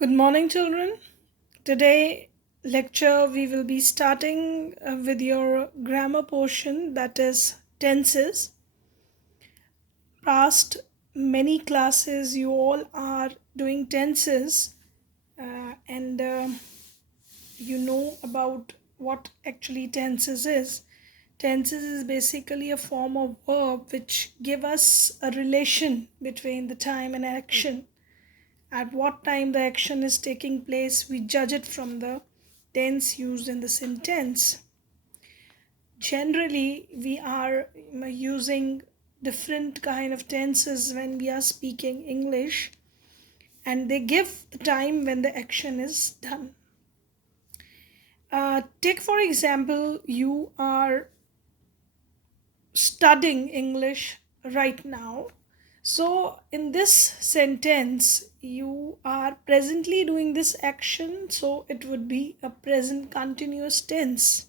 Good morning, children. Today lecture we will be starting with your grammar portion, that is tenses. Past many classes you all are doing tenses, and you know about what actually tenses is. Tenses is basically a form of verb which give us a relation between the time and action. At what time the action is taking place, we judge it from the tense used in the sentence. Generally, we are using different kind of tenses when we are speaking English, and they give the time when the action is done. Take for example, you are studying English right now. So, in this sentence, you are presently doing this action, so it would be a present continuous tense.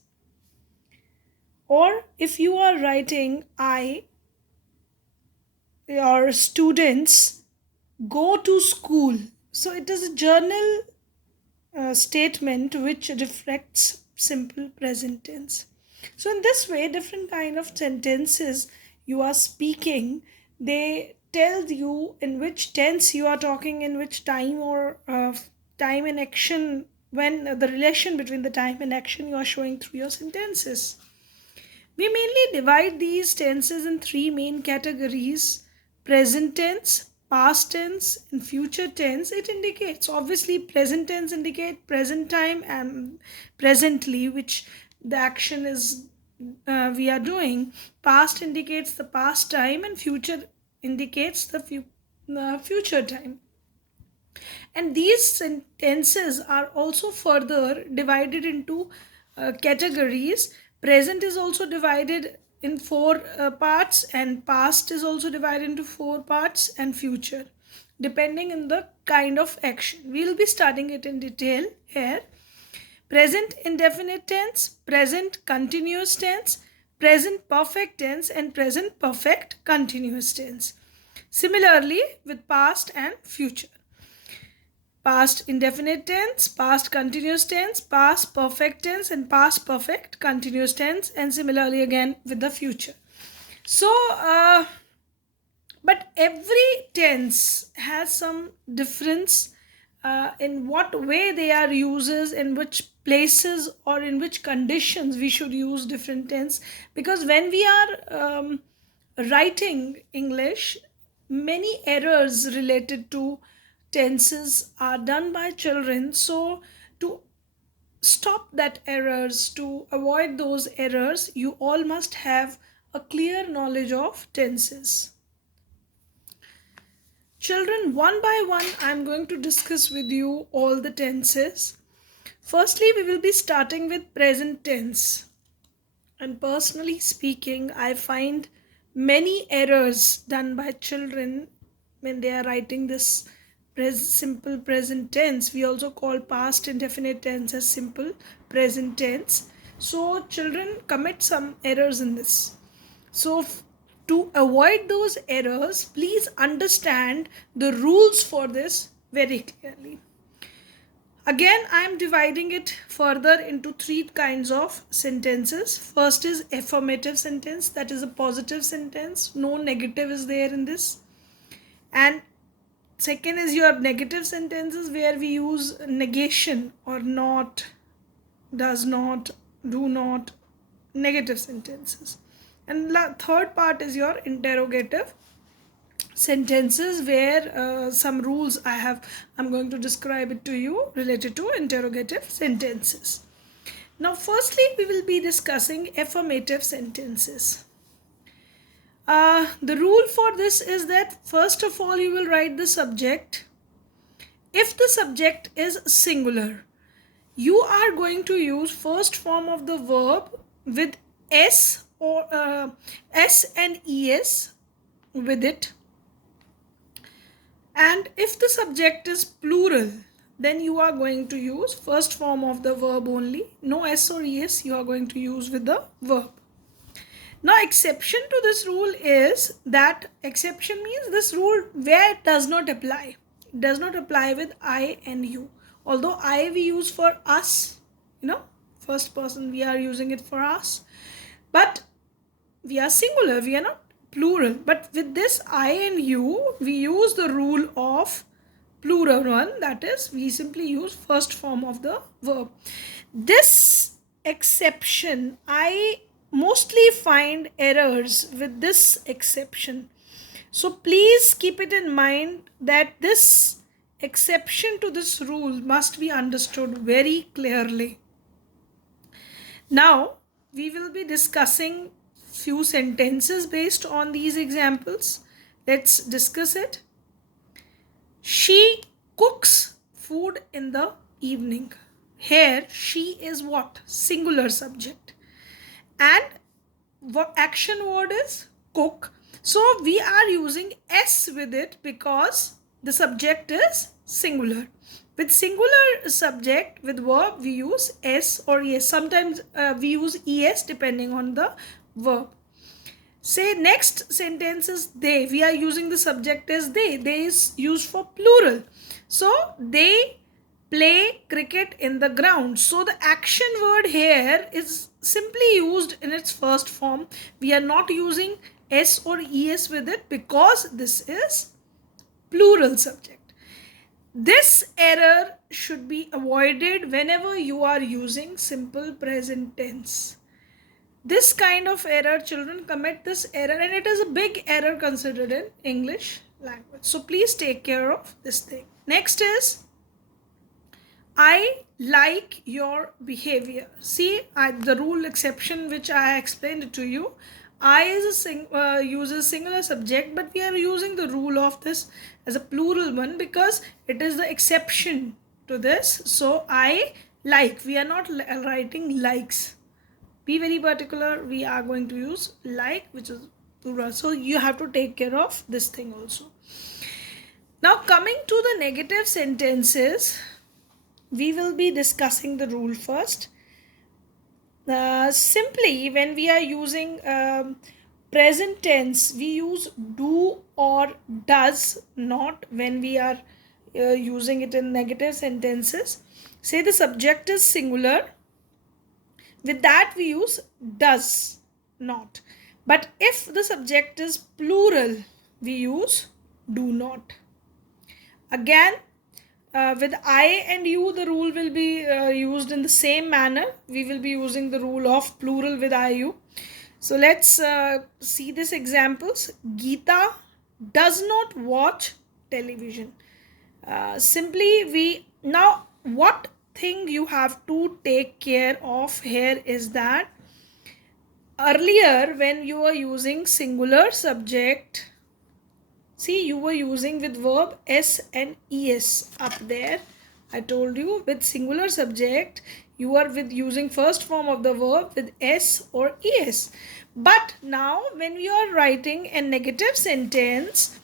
Or if you are writing, your students go to school, so it is a journal statement which reflects simple present tense. So in this way, different kind of sentences you are speaking, they tell you in which tense you are talking, in which time, or time and action, when the relation between the time and action you are showing through your sentences. We mainly divide these tenses in three main categories: present tense, past tense, and future tense. It indicates, obviously, present tense indicate present time and presently, which the action is we are doing. Past indicates the past time, and future indicates the future time. And these sentences are also further divided into categories. Present is also divided in four parts, and past is also divided into four parts, and future, depending on the kind of action. We'll be studying it in detail here. Present indefinite tense, present continuous tense, present perfect tense, and present perfect continuous tense. Similarly with past and future: past indefinite tense, past continuous tense, past perfect tense, and past perfect continuous tense, and similarly again with the future. So, but every tense has some difference in what way they are used, in which places or in which conditions we should use different tense. Because when we are writing English, many errors related to tenses are done by children. So to stop that errors, to avoid those errors, you all must have a clear knowledge of tenses. Children, one by one, I'm going to discuss with you all the tenses. Firstly, we will be starting with present tense. And personally speaking, I find many errors done by children when they are writing this simple present tense. We also call past indefinite tense as simple present tense. So, children commit some errors in this. So, to avoid those errors, please understand the rules for this very clearly. Again, I am dividing it further into three kinds of sentences. First is affirmative sentence, that is a positive sentence. No negative is there in this. And second is your negative sentences, where we use negation or not, does not, do not, negative sentences. And third part is your interrogative sentences, where some rules I'm going to describe it to you related to interrogative sentences. Now firstly we will be discussing affirmative sentences. The rule for this is that first of all you will write the subject. If the subject is singular, you are going to use first form of the verb with s or s and es with it. And if the subject is plural, then you are going to use first form of the verb only. No s or es you are going to use with the verb. Now, exception to this rule is that exception means this rule where it does not apply. It does not apply with I and you. Although I we use for us, first person we are using it for us. But we are singular, we are not plural. But with this I and you, we use the rule of plural one, that is, we simply use first form of the verb. This exception, I mostly find errors with this exception. So please keep it in mind that this exception to this rule must be understood very clearly. Now, we will be discussing few sentences based on these examples. Let's discuss it. She cooks food in the evening. Here, she is what? Singular subject. And what action word is? Cook. So, we are using S with it because the subject is singular. With singular subject, with verb, we use S or ES. Sometimes we use ES depending on the verb. Say next sentence is they. We are using the subject as they. They is used for plural. So, they play cricket in the ground. So, the action word here is simply used in its first form. We are not using S or ES with it because this is plural subject. This error should be avoided whenever you are using simple present tense. This kind of error, children commit this error, and it is a big error considered in English language. So please take care of this thing. Next is, I like your behavior. See, the rule exception which I explained to you. I is uses singular subject, but we are using the rule of this as a plural one because it is the exception to this. So I like. We are not writing likes. Be very particular. We are going to use like, which is plural. So you have to take care of this thing also. Now coming to the negative sentences, we will be discussing the rule first. Simply when we are using present tense, we use do or does not when we are using it in negative sentences. Say the subject is singular, with that we use does not. But if the subject is plural, we use do not. Again, with I and you, the rule will be used in the same manner. We will be using the rule of plural with I, you. So let's see these examples. Geeta does not watch television. Simply now what thing you have to take care of here is that earlier when you were using singular subject, see, you were using with verb S and ES up there. I told you with singular subject, you are with using first form of the verb with S or ES. But now when you are writing a negative sentence,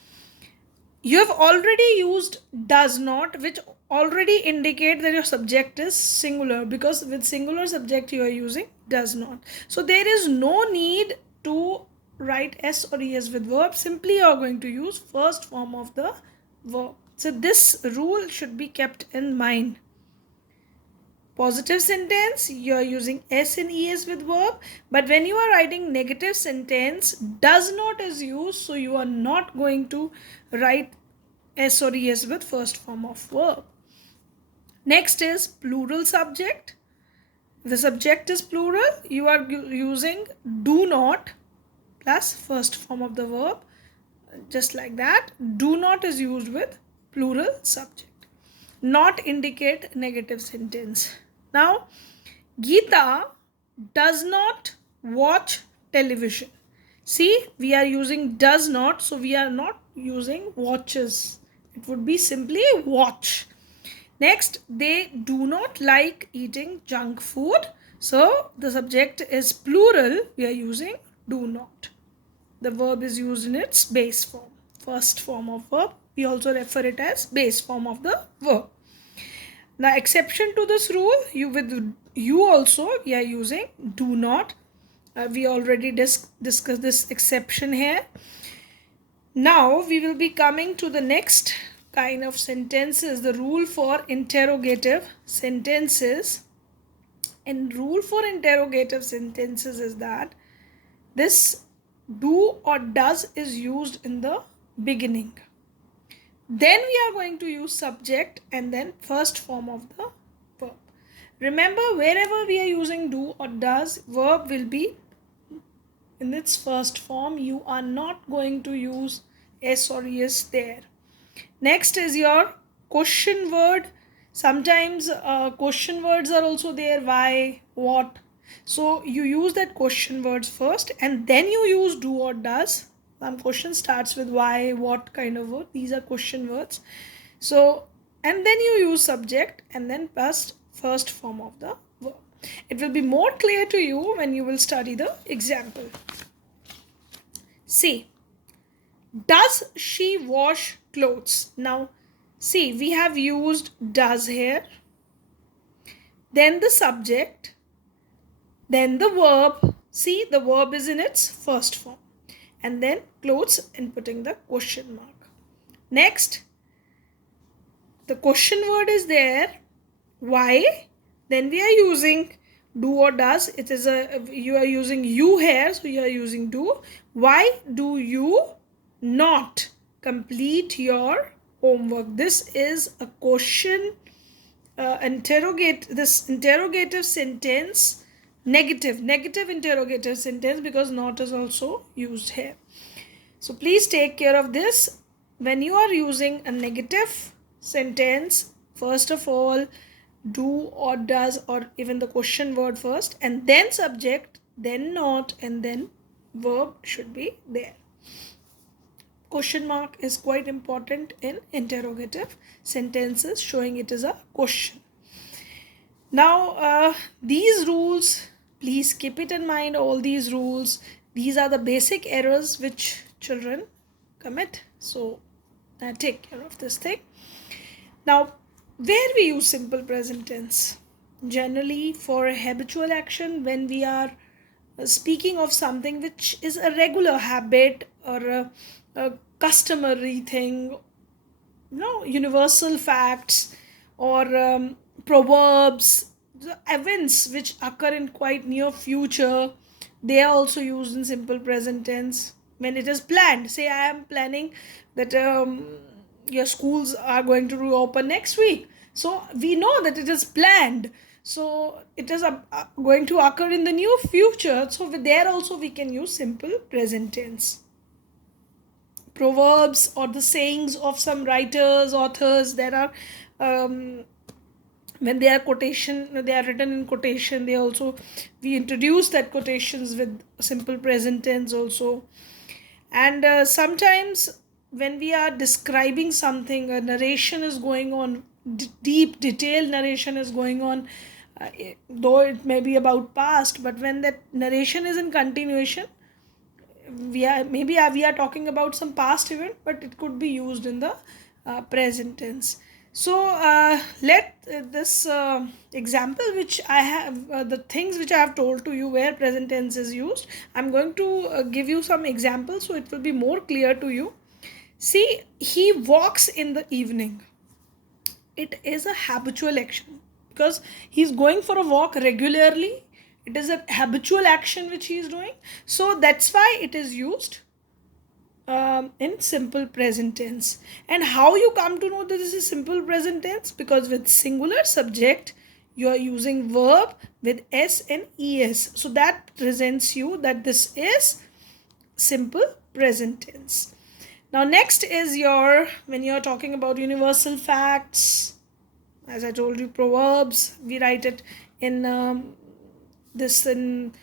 you have already used does not, which already indicate that your subject is singular, because with singular subject you are using does not. So there is no need to write S or ES with verb. Simply you are going to use first form of the verb. So this rule should be kept in mind. Positive sentence, you are using S and ES with verb, but when you are writing negative sentence, does not is used, so you are not going to write S or ES with first form of verb. Next is plural subject. The subject is plural, you are using do not plus first form of the verb, just like that. Do not is used with plural subject. Not indicate negative sentence. Now, Geeta does not watch television. See, we are using does not, so we are not using watches. It would be simply watch. Next, they do not like eating junk food. So, the subject is plural, we are using do not. The verb is used in its base form, first form of verb. We also refer it as base form of the verb. Now, exception to this rule, you also we are using do not. We already discussed this exception here. Now we will be coming to the next kind of sentences, the rule for interrogative sentences, and rule for interrogative sentences is that this do or does is used in the beginning. Then we are going to use subject and then first form of the verb. Remember, wherever we are using do or does, verb will be in its first form. You are not going to use s or es there. Next is your question word. Sometimes question words are also there. Why, what. So you use that question words first and then you use do or does. Some question starts with why, what kind of word. These are question words. So, and then you use subject and then first form of the verb. It will be more clear to you when you will study the example. See, does she wash clothes? Now, see, we have used does here, then the subject, then the verb. See, the verb is in its first form, and then clothes and putting the question mark. Next, the question word is there. Why? Then we are using do or does. It is you are using you here, so you are using do. Why do you not complete your homework? This is a question. This interrogative sentence, negative interrogative sentence, because not is also used here. So please take care of this. When you are using a negative sentence, first of all, do or does or even the question word first, and then subject, then not, and then verb should be there. Question mark is quite important in interrogative sentences, showing it is a question. Now, these rules, please keep it in mind, all these rules. These are the basic errors which children commit. So, take care of this thing. Now, where we use simple present tense? Generally for a habitual action, when we are speaking of something which is a regular habit or a customary thing, universal facts or proverbs, the events which occur in quite near future, they are also used in simple present tense. When it is planned, say I am planning that your schools are going to reopen next week, so we know that it is planned, so it is going to occur in the near future, so there also we can use simple present tense. Proverbs or the sayings of some writers, authors, there are when they are written in quotation, they also, we introduce that quotations with simple present tense also. And sometimes when we are describing something, a narration is going on, deep detailed narration is going on, though it may be about past, but when that narration is in continuation, we are talking about some past event, but it could be used in the present tense. So let this example which I have, the things which I have told to you where present tense is used, I'm going to give you some examples so it will be more clear to you. See, he walks in the evening. It is a habitual action because he's going for a walk regularly. It is a habitual action which he is doing. So that's why it is used in simple present tense. And how you come to know that this is simple present tense? Because with singular subject, you are using verb with s and es. So that presents you that this is simple present tense. Now next is when you're talking about universal facts, as I told you, proverbs, we write it in in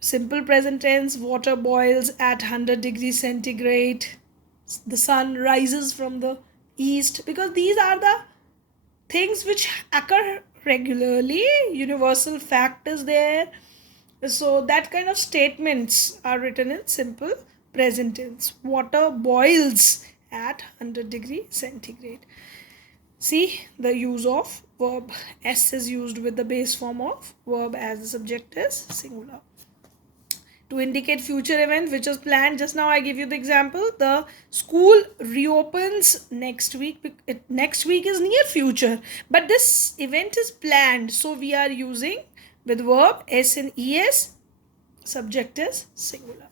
simple present tense. Water boils at 100 degrees centigrade. The sun rises from the east, because these are the things which occur regularly. Universal fact is there. So that kind of statements are written in simple present tense. Water boils at 100 degrees centigrade. See the use of verb. S is used with the base form of verb as the subject is singular. to indicate future event which was planned. Just now I give you the example. The school reopens next week. Next week is near future, but this event is planned, so we are using with verb s and es. Subject is singular.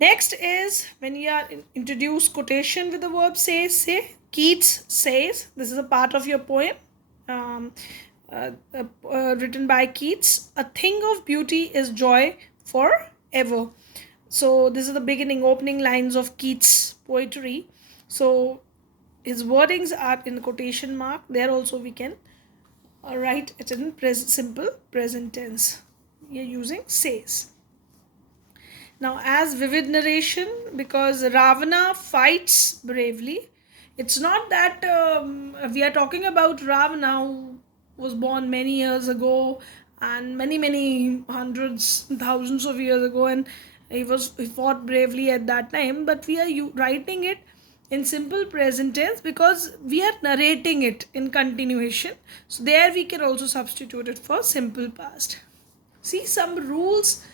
Next is when you are introduce quotation with the verb say. Keats says, this is a part of your poem, um, written by Keats. A thing of beauty is joy forever. So this is the beginning, opening lines of Keats' poetry. So his wordings are in quotation mark. There also we can write it in simple present tense. We are using says. Now, as vivid narration, because Ravana fights bravely, it's not that we are talking about Ravana who was born many years ago and many hundreds, thousands of years ago, and he fought bravely at that time. But we are writing it in simple present tense because we are narrating it in continuation. So there we can also substitute it for simple past. See, some rules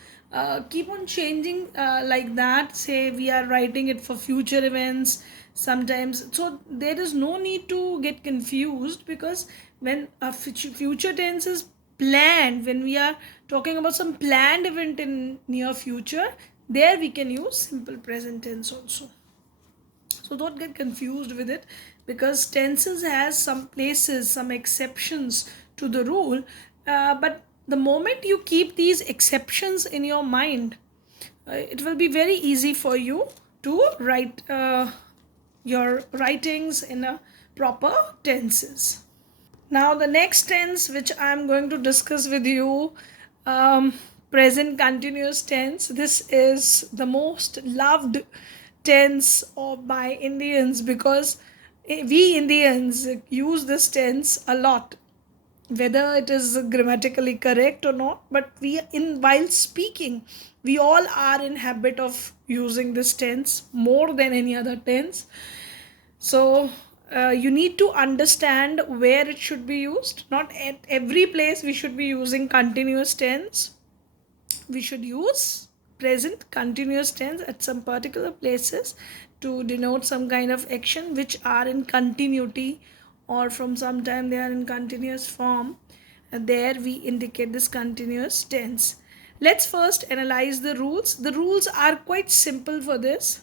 keep on changing like that. Say we are writing it for future events sometimes, so there is no need to get confused, because when a future tense is planned, when we are talking about some planned event in near future, there we can use simple present tense also. So don't get confused with it, because tenses has some places, some exceptions to the rule. But the moment you keep these exceptions in your mind, it will be very easy for you to write your writings in a proper tenses. Now, the next tense which I am going to discuss with you, um, present continuous tense. This is the most loved tense of by Indians, because we Indians use this tense a lot, whether it is grammatically correct or not. But we, in while speaking, we all are in habit of using this tense more than any other tense. So you need to understand where it should be used. Not at every place we should be using continuous tense. We should use present continuous tense at some particular places to denote some kind of action which are in continuity, or from some time they are in continuous form. There we indicate this continuous tense. Let's first analyze the rules. The rules are quite simple for this.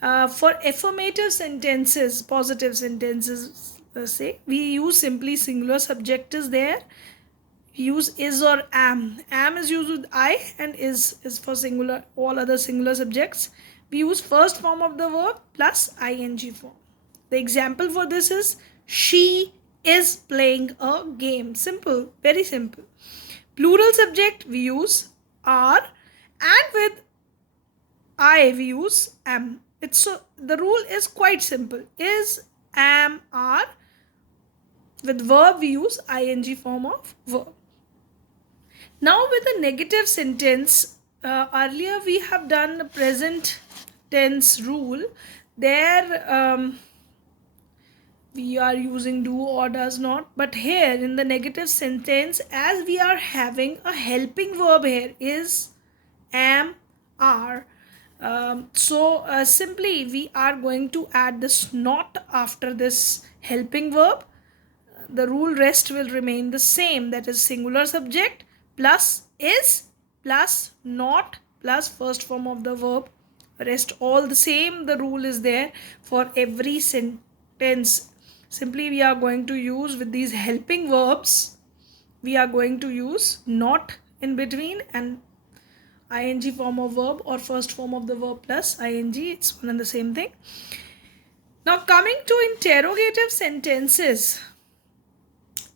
For affirmative sentences, positive sentences, say, we use simply singular subject is there. We use is or am. Am is used with I, and is for singular, all other singular subjects. We use first form of the verb plus ing form. The example for this is she is playing a game. Simple, very simple. Plural subject we use are, and with I we use am. It's so the rule is quite simple. Is, am, are. With verb we use ing form of verb. Now with a negative sentence, earlier we have done present tense rule. There we are using do or does not, but here in the negative sentence, as we are having a helping verb here, is, am, are. So simply we are going to add this not after this helping verb. The rule rest will remain the same, that is singular subject plus is plus not plus first form of the verb. Rest all the same, the rule is there for every sentence. Simply we are going to use with these helping verbs, we are going to use not in between and ing form of verb, or first form of the verb plus ing. It's one and the same thing. Now coming to interrogative sentences,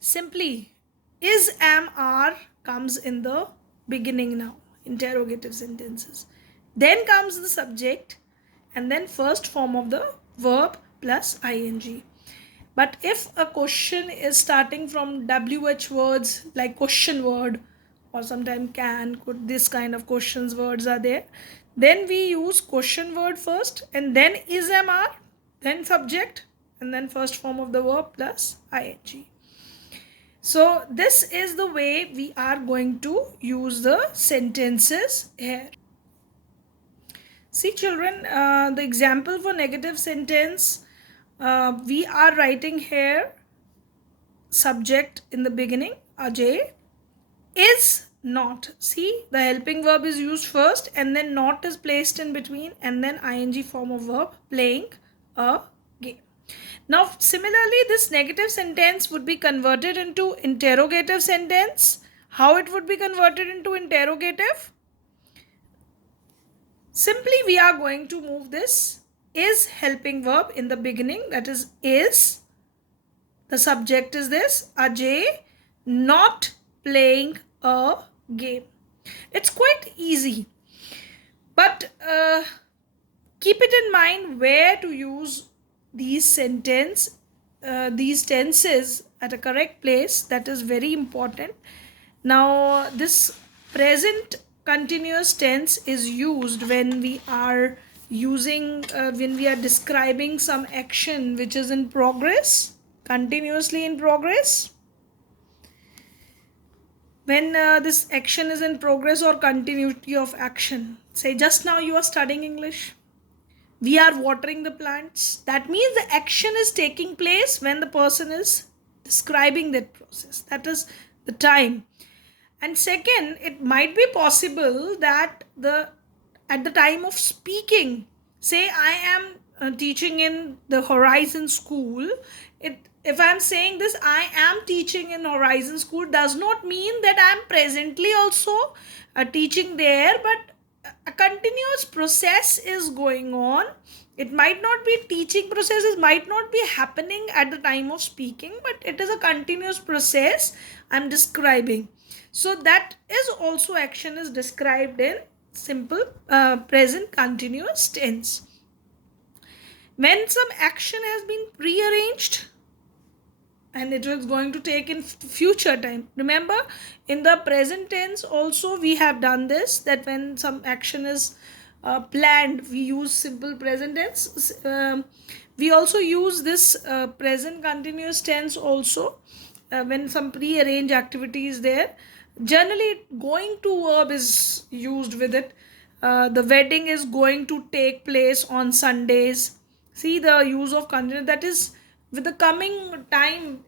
simply is, am, are comes in the beginning now, interrogative sentences. Then comes the subject, and then first form of the verb plus ing. But if a question is starting from WH words like question word, or sometimes can, could, this kind of questions words are there, then we use question word first, and then is, am, are, then subject, and then first form of the verb plus ing. So this is the way we are going to use the sentences here. See children, the example for negative sentence, we are writing here subject in the beginning, Ajay is not. See, the helping verb is used first and then not is placed in between and then ing form of verb playing a game. Now, similarly, this negative sentence would be converted into interrogative sentence. How it would be converted into interrogative? Simply, we are going to move this is helping verb in the beginning, that is. The subject is this, Ajay not playing a game. It's quite easy, but keep it in mind where to use these tenses at a correct place. That is very important. Now, this present continuous tense is used when we are when we are describing some action which is in progress, continuously in progress. When this action is in progress or continuity of action. Say just now you are studying English. We are watering the plants. That means the action is taking place when the person is describing that process. That is the time. And second, it might be possible that at the time of speaking, say I am teaching in the Horizon School, if I am saying this, I am teaching in Horizon School, does not mean that I am presently also teaching there, but a continuous process is going on. It might not be teaching processes, might not be happening at the time of speaking, but it is a continuous process I'm describing. So that is also action is described in simple present continuous tense. When some action has been prearranged and it is going to take in future time. Remember, in the present tense also we have done this, that when some action is planned, we use simple present tense. We also use this present continuous tense also when some pre-arranged activity is there. Generally, going to verb is used with it. The wedding is going to take place on Sundays. See the use of continuous, that is with the coming time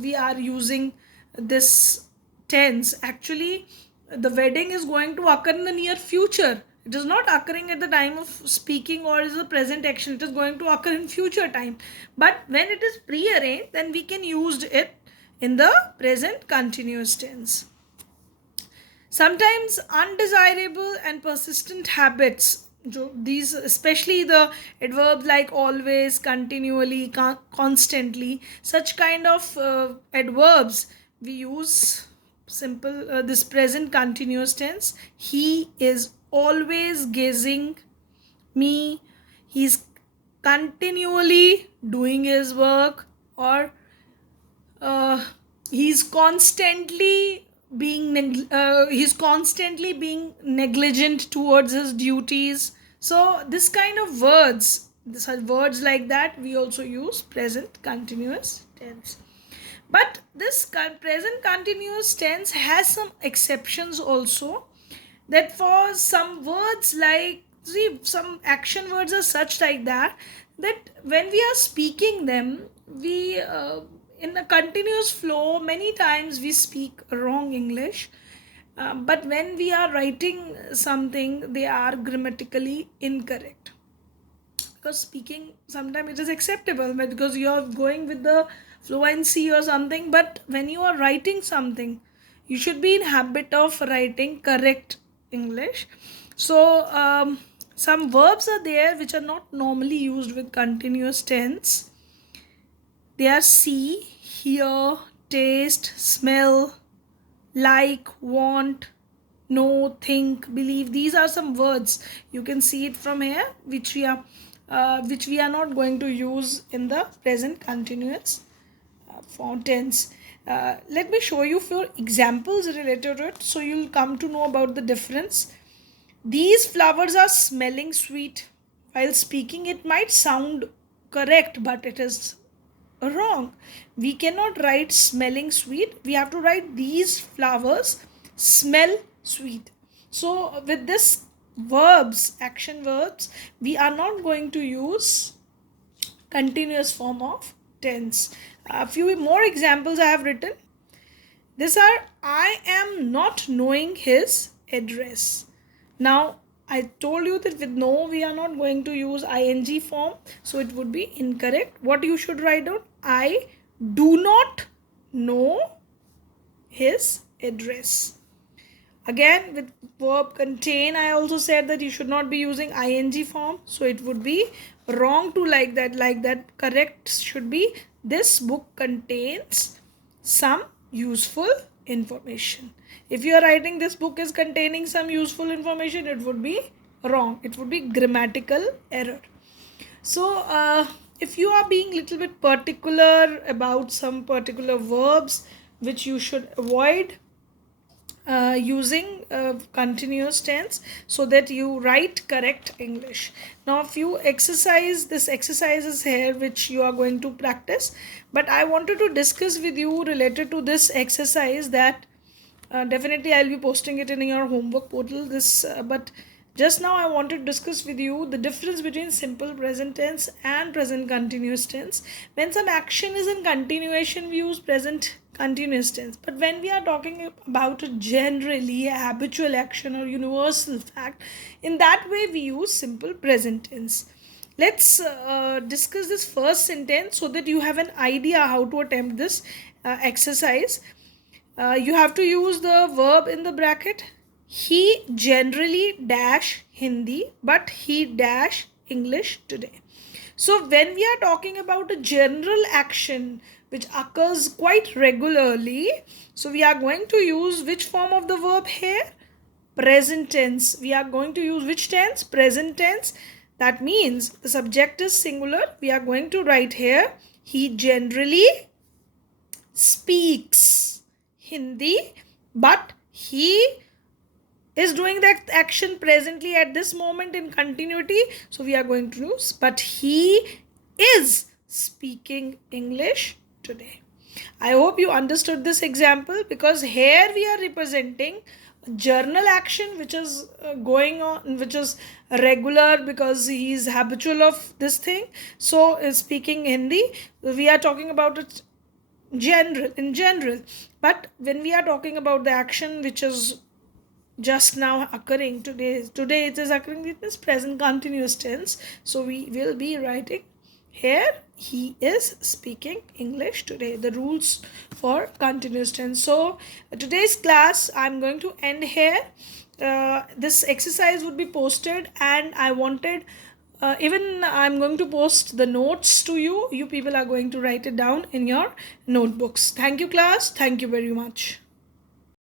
we are using this tense. Actually, the wedding is going to occur in the near future. It is not occurring at the time of speaking or is a present action. It is going to occur in future time. But when it is pre-arranged, then we can use it in the present continuous tense. Sometimes undesirable and persistent habits, these especially the adverbs like always, continually, constantly, such kind of adverbs we use simple this present continuous tense. He is always gazing me, he's continually doing his work, or he's constantly being negligent towards his duties. So this kind of words, these are words like that, we also use present continuous tense. But this present continuous tense has some exceptions also, that for some words like, see, some action words are such like that when we are speaking them, we in a continuous flow many times we speak wrong English, but when we are writing something they are grammatically incorrect. Because speaking sometimes it is acceptable, but because you are going with the fluency or something, but when you are writing something you should be in habit of writing correct English. So some verbs are there which are not normally used with continuous tense. They are see, hear, taste, smell, like, want, know, think, believe. These are some words you can see it from here, which we are not going to use in the present continuous tense. Let me show you few examples related to it, so you'll come to know about the difference. These flowers are smelling sweet. While speaking, it might sound correct, but it is Wrong. We cannot write smelling sweet. We have to write these flowers smell sweet. So, with this verbs, action verbs, we are not going to use continuous form of tense. A few more examples I have written. These are I am not knowing his address. Now, I told you that with no, we are not going to use ing form, so it would be incorrect. What you should write down? I do not know his address. Again, with verb contain, I also said that you should not be using ing form, so it would be wrong to like that. Like that, correct should be this book contains some useful information. If you are writing this book is containing some useful information, it would be wrong. It would be grammatical error. So, if you are being little bit particular about some particular verbs which you should avoid using continuous tense so that you write correct English. Now, if you exercise, this exercise is here which you are going to practice, but I wanted to discuss with you related to this exercise that definitely I'll be posting it in your homework portal. But just now I wanted to discuss with you the difference between simple present tense and present continuous tense. When some action is in continuation, we use present continuous tense. But when we are talking about a generally a habitual action or universal fact, in that way we use simple present tense. Let's discuss this first sentence so that you have an idea how to attempt this exercise. You have to use the verb in the bracket. He generally dash Hindi, but he dash English today. So when we are talking about a general action which occurs quite regularly, so we are going to use which form of the verb here? Present tense. We are going to use which tense? Present tense. That means the subject is singular. We are going to write here, he generally speaks Hindi, but he is doing that action presently at this moment in continuity. So we are going to use, but he is speaking English today. I hope you understood this example, because here we are representing journal action which is going on, which is regular because he is habitual of this thing. So is speaking Hindi. We are talking about it general, but when we are talking about the action which is just now occurring today it is occurring with this present continuous tense, so we will be writing here, he is speaking English today, the rules for continuous tense. So today's class I'm going to end here. This exercise would be posted, and I wanted even I'm going to post the notes to you. You people are going to write it down in your notebooks. Thank you, class. Thank you very much.